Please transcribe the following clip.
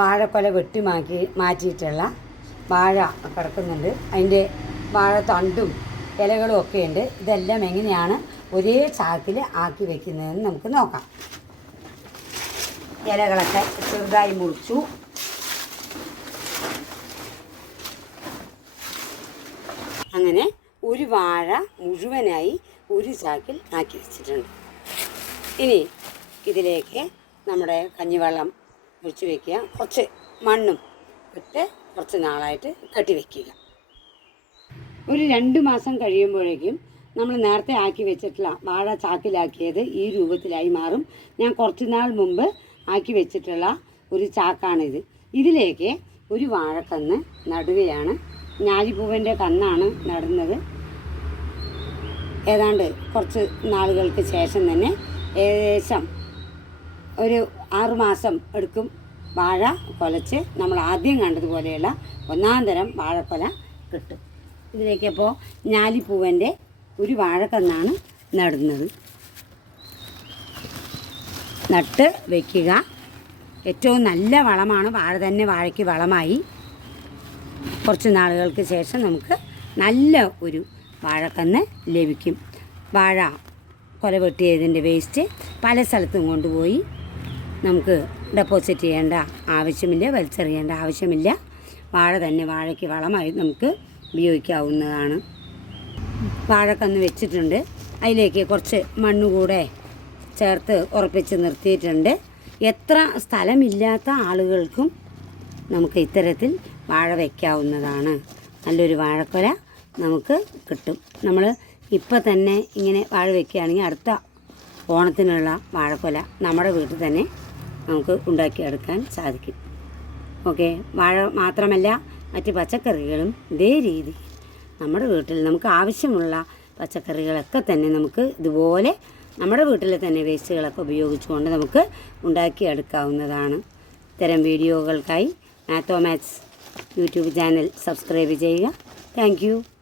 വാഴക്കൊല വെട്ടി മാറ്റി മാറ്റിയിട്ടുള്ള വാഴ കിടക്കുന്നുണ്ട്. അതിന്റെ വാഴ തണ്ടും ഇലകളും ഒക്കെ ഉണ്ട്. ഇതെല്ലാം എങ്ങനെയാണ് ഒരേ ചാക്കിൽ ആക്കി വെക്കുന്നതെന്ന് നമുക്ക് നോക്കാം. ഇലകളൊക്കെ ചെറുതായി മുറിച്ചു. അങ്ങനെ ഒരു വാഴ മുഴുവനായി ഒരു ചാക്കിൽ ആക്കി വെച്ചിട്ടുണ്ട്. ഇനി ഇതിലേക്ക് നമ്മുടെ കഞ്ഞിവെള്ളം ഒഴിച്ച് വെക്കുക. കുറച്ച് മണ്ണും ഇട്ട് കുറച്ച് നാളായിട്ട് കെട്ടി വെക്കുക. ഒരു രണ്ട് മാസം കഴിയുമ്പോഴേക്കും നമ്മൾ നേരത്തെ ആക്കി വെച്ചിട്ടുള്ള വാഴ ചാക്കിലാക്കിയത് ഈ രൂപത്തിലായി മാറും. ഞാൻ കുറച്ച് നാൾ മുമ്പ് ആക്കി വെച്ചിട്ടുള്ള ഒരു ചാക്കാണിത്. ഇതിലേക്ക് ഒരു വാഴക്കന്ന് നടുകയാണ്. ഞാലിപ്പൂവന്റെ കന്നാണ് നടുന്നത്. ഏതാണ്ട് കുറച്ച് നാളുകൾക്ക് ശേഷം തന്നെ ഏകദേശം ഒരു ആറുമാസം എടുക്കും വാഴ കൊലച്ച്. നമ്മൾ ആദ്യം കണ്ടതുപോലെയുള്ള ഒന്നാം തരം വാഴക്കൊല കിട്ടും. ഇതിലേക്കപ്പോൾ ഞാലിപ്പൂവന്റെ ഒരു വാഴക്കന്നാണ് നടുന്നത്. നട്ട് വയ്ക്കുക ഏറ്റവും നല്ല വളമാണ്. വാഴ തന്നെ വാഴയ്ക്ക് വളമായി. കുറച്ച് നാളുകൾക്ക് ശേഷം നമുക്ക് നല്ല ഒരു വാഴക്കന്ന് ലഭിക്കും. വാഴ കൊല വെട്ടിയതിന്റെ വേസ്റ്റ് പല സ്ഥലത്തും കൊണ്ടുപോയി നമുക്ക് ഡെപ്പോസിറ്റ് ചെയ്യേണ്ട ആവശ്യമില്ല വലിച്ചെറിയേണ്ട ആവശ്യമില്ല. വാഴ തന്നെ വാഴയ്ക്ക് വളമായി നമുക്ക് ഉപയോഗിക്കാവുന്നതാണ്. വാഴക്കന്ന് വെച്ചിട്ടുണ്ട്. അതിലേക്ക് കുറച്ച് മണ്ണ് കൂടെ ചേർത്ത് ഉറപ്പിച്ച് നിർത്തിയിട്ടുണ്ട്. എത്ര സ്ഥലമില്ലാത്ത ആളുകൾക്കും നമുക്ക് ഇത്തരത്തിൽ വാഴ വയ്ക്കാവുന്നതാണ് നല്ലൊരു വാഴക്കൊല നമുക്ക് കിട്ടും. നമ്മൾ ഇപ്പം തന്നെ ഇങ്ങനെ വാഴ വയ്ക്കുകയാണെങ്കിൽ അടുത്ത ഓണത്തിനുള്ള വാഴക്കൊല നമ്മുടെ വീട്ടിൽ തന്നെ നമുക്ക് ഉണ്ടാക്കിയെടുക്കാൻ സാധിക്കും. ഓക്കെ? വാഴ മാത്രമല്ല മറ്റ് പച്ചക്കറികളും ഇതേ രീതി. നമ്മുടെ വീട്ടിൽ നമുക്ക് ആവശ്യമുള്ള പച്ചക്കറികളൊക്കെ തന്നെ നമുക്ക് ഇതുപോലെ നമ്മുടെ വീട്ടിലെ തന്നെ വേസ്റ്റുകളൊക്കെ ഉപയോഗിച്ചുകൊണ്ട് നമുക്ക് ഉണ്ടാക്കിയെടുക്കാവുന്നതാണ്. ഇത്തരം വീഡിയോകൾക്കായി മാത്തോ മാത്സ് യൂട്യൂബ് ചാനൽ സബ്സ്ക്രൈബ് ചെയ്യുക. താങ്ക്